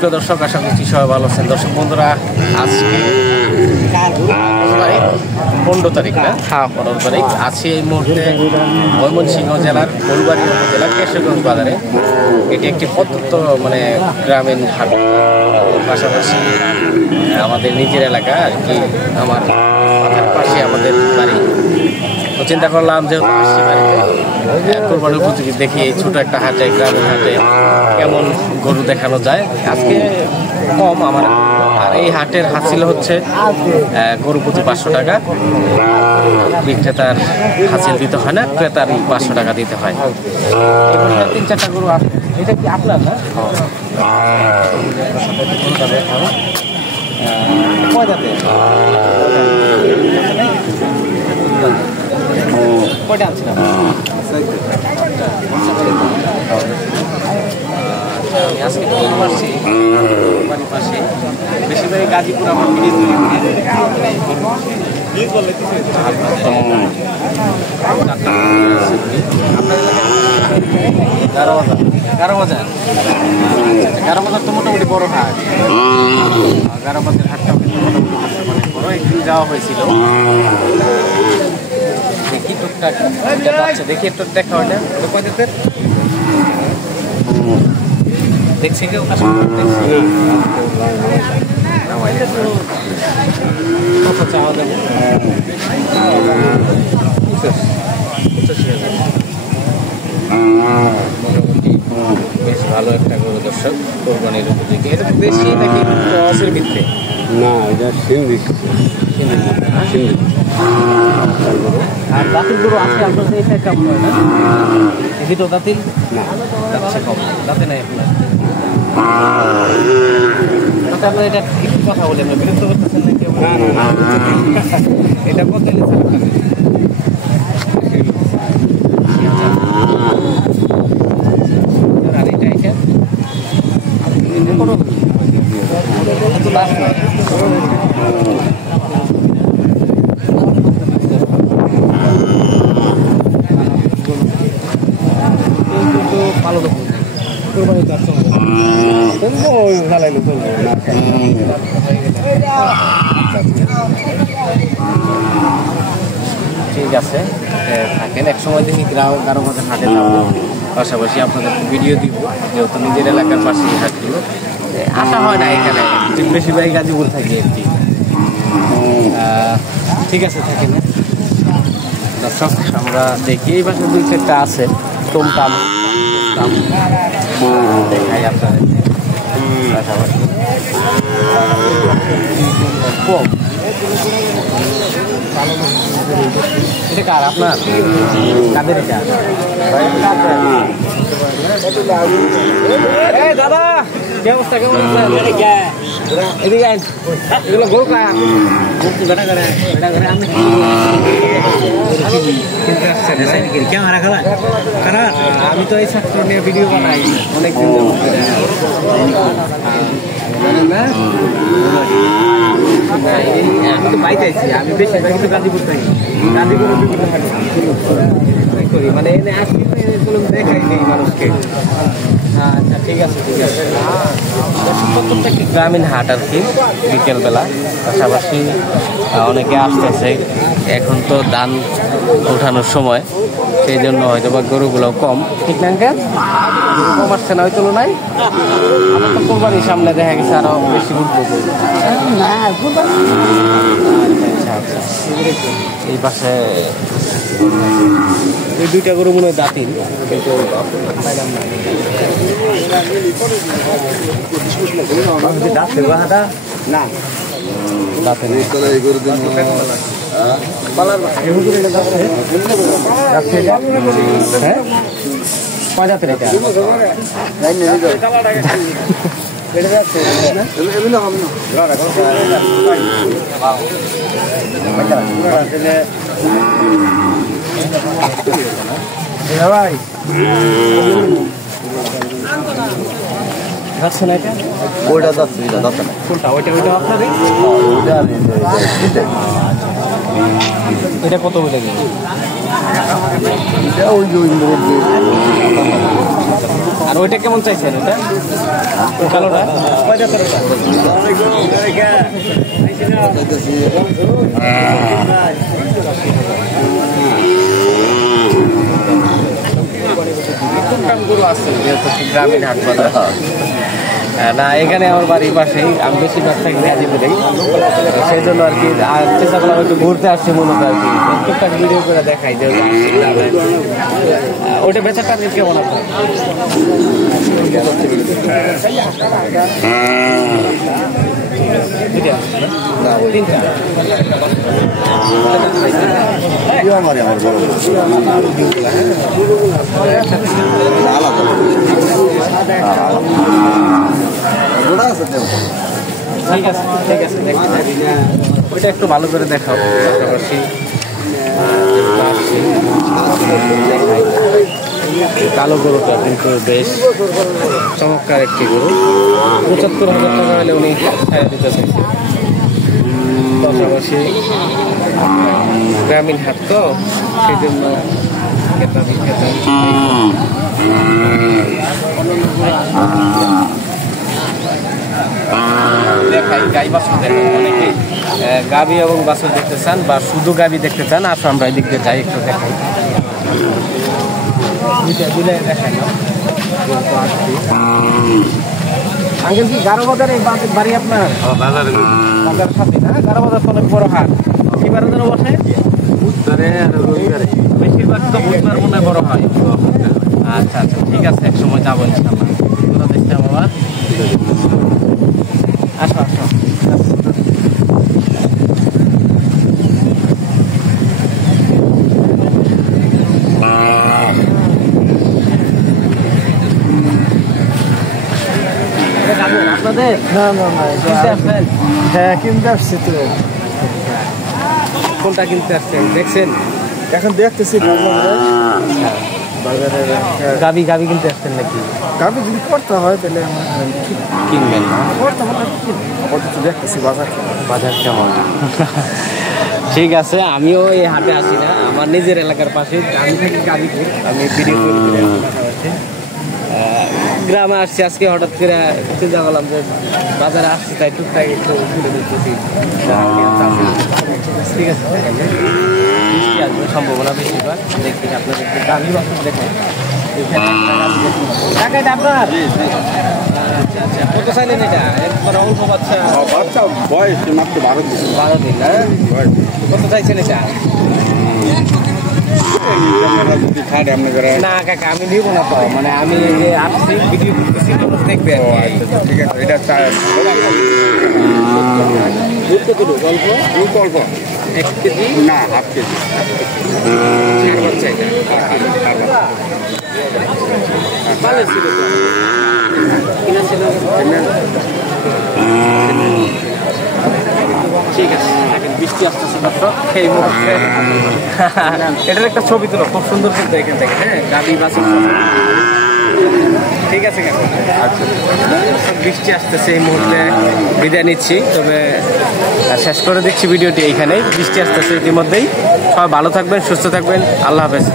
সুপ্রিয় দর্শক, আশা করছি সবাই ভালো আছেন। দর্শক বন্ধুরা, আজকে 15 তারিখ না? হ্যাঁ, 15 তারিখ। আছি এই মুহূর্তে ময়মনসিংহ জেলার ফুলবাড়ি উপজেলার কেশরগঞ্জ বাজারে। এটি একটি প্রত্যন্ত গ্রামীণ হাট, পাশাপাশি আমাদের নিজের এলাকা আর কি। আমার পাশে আমাদের বাড়ি, তো চিন্তা করলাম যে আসছি বাড়িতে কোরবানির উপযোগী দেখি এই ছোটো একটা হাটে, গ্রামের হাটে কেমন গরু দেখানো যায়। আজকে কম আমার, আর এই হাটের হাসিল হচ্ছে গরু প্রতি 500 টাকা। বিক্রেতার হাসিল দিতে হয় না, ক্রেতারই 500 টাকা দিতে হয়। 3-4টা গরু আছে। এটা কি আপনার না? কয়টা আনছিলাম? আজকে পারছি বাড়ির পাশে, বেশিরভাগ গাজীপুর আমার ভিডিও তৈরি করি। 11 বাজার তো মোটামুটি বড় হাট। 11 বাজার হাটটাও কিন্তু মোটামুটি অনেক বড়। একদিন যাওয়া হয়েছিল, দেখি টুকটাক যাচ্ছে, দেখি একটু দেখা হয় না দেখছি কেউ কত চাওয়া যাবে? 85,000। মোটামুটি বেশ ভালো একটা গরু দর্শক, কোরবানির উপযোগী। এটা তো বেশি নাকি ক্রসের ভিত্তিতে? না, এটা সিন্ধি। আর দাঁতিল গরু আছে আপনাদের এটা কেমন হয় না? এদিকেও দাঁতিল না, যাচ্ছে কম, দাঁতে নাই আপনার। আপনার এটা একটু কথা বলে আমরা বিরক্ত করতেছেন নাকি? না, এটা কত আর এটা এটা লাস্ট নাই। ভালো কোরবানি তার চলবে, ঠিক আছে থাকেন। এক সময় দেখি 11 বাজার হাটে যাবো, পাশাপাশি আপনাদের ভিডিও দিব, যেহেতু নিজের এলাকার পাশে হাটগুলো আসা হয় না এখানে, বেশিরভাগ গাজীপুর থাকি আর কি। ঠিক আছে থাকেন দর্শক, আমরা দেখি এই পাশে 2-4টা আছে টমটাম দেখাই আপনাদের। পাশাপাশি কম এটা কার? আপনার কাদের এটা? দাদা কি অবস্থা, কেমন এদিকে এগুলো গরু কার? আমি তো এই ছাত্র নিয়ে ভিডিও বানাই অনেকদিন। আমি তো বাইক আইছি, আমি বেশিরভাগ কিন্তু গাজীপুর থাকি। গাজীপুর করি এনে আসি দেখাই নেই মানুষকে। আচ্ছা ঠিক আছে প্রত্যেকটা কি গ্রামীণ হাট আর কি, বিকেলবেলা। পাশাপাশি অনেকে আসতেছে, এখন তো ধান ওঠানোর সময়, সেই জন্য হয়তো বা গরুগুলো কম। ঠিক না গরু কম আসছে না ওই তুলনায়? আমার তো কোরবানির সামনে দেখা গেছে আরো বেশি উঠবো। আচ্ছা এই পাশে এই 2টা গরু মনে হয় দাঁতিল, কিন্তু না দাঁতে নেই। কয় জাতের এটা? ভাই যাচ্ছে না এটা? ওইটা যাচ্ছে, এটা যাচ্ছে না। কোনটা? ওইটা আপনারই? এটা এটা কত বলে গেল? আর ওইটা কেমন চাইছেন ওটা কালোটা গরু আছে যেহেতু গ্রামীণ হাট বাজার না এখানে আমার বাড়ির পাশেই আমি বেশিরভাগ থাকি গাজীপুরেই সেই জন্য আর কি চেষ্টা করলাম একটু ঘুরতে আসছি মূলত আর কি টুকটাক ভিডিও করে দেখাই যে ওটা বেচার টার্গেট কেমন আপনার ঠিক আছে ঠিক আছে ওইটা একটু ভালো করে দেখাও পাশাপাশি কালো গরুটা কিন্তু বেশ চমৎকার একটি গরু ৭৫,০০০ টাকা হলে উনি ছাড়া দিতে চাইছে পাশাপাশি গ্রামীণ হাট তো সেই জন্য ক্রেতা বিক্রেতা দেখাই গাই বাছুর দেখাই অনেকে গাভী এবং বাছুর দেখতে চান বা শুধু গাভী দেখতে চান আসো আমরা এই দিক দিয়ে যাই একটু দেখাই দেখাই আঙ্কেল কি গারো বাজারে বাড়ি আপনার বাজার সাথে না গারো বাজার তো অনেক বড় হাট কি বারে যেন বসে বুধবারে আর রবিবারে বেশিরভাগ তো বুধবার মনে হয় বড় হয় আচ্ছা আচ্ছা ঠিক আছে এক সময় যাবো ইনশাআল্লাহ তোরা দেখতাম আবার আসো আসো আপনাদের না না না কিনতে আসছেন হ্যাঁ কিনতে আসছি তো কোনটা কিনতে আসছেন দেখছেন এখন দেখতেছি বাজারে গাবি গাবি কিনতে আসছেন নাকি গাবি যদি করতে হয় তাহলে কিনবেন করতে হবে অথচ দেখতেছি বাজার কেমন ঠিক আছে আমিও এই হাটে আসি না আমার নিজের এলাকার পাশে আমি থাকি গাজীপুর আমি ভিডিও করে গ্রামে আসছি আজকে হঠাৎ করে চিন্তা করলাম যে বাজারে আসছি তাই টুকটাক একটু ঘুরে দিতেছি ঠিক আছে বৃষ্টি আসবে সম্ভাবনা বেশিরভাগ দেখি আপনাদের গাভী বাছুর দেখাই আপনার আচ্ছা আচ্ছা কত চাইলেন এটা একবার অল্প বাচ্চা বাচ্চা বয়স মাত্র 12 দিন না কত চাইছেন এটা না কাকা আমি নিব না তো মানে আমি যে আসছি ভিডিও করতেছি মানুষ দেখবে ঠিক আছে এটা দুধ কত অল্প দুধ অল্প 1 কেজি না হাফ কেজি বাচ্চা এটা ভালো ছিল তো কিনা ছিল ঠিক আছে বৃষ্টি আসতেছে মাত্র এই মুহূর্তে এটার একটা ছবি তুলো খুব সুন্দর কিন্তু এখান থেকে হ্যাঁ গাড়ি বাস ঠিক আছে কেন বৃষ্টি আসতেছে এই মুহূর্তে বিদায় নিচ্ছি তবে শেষ করে দিচ্ছি ভিডিওটি এইখানেই বৃষ্টি আসতেছে ইতিমধ্যেই সবাই ভালো থাকবেন সুস্থ থাকবেন আল্লাহ হাফেজ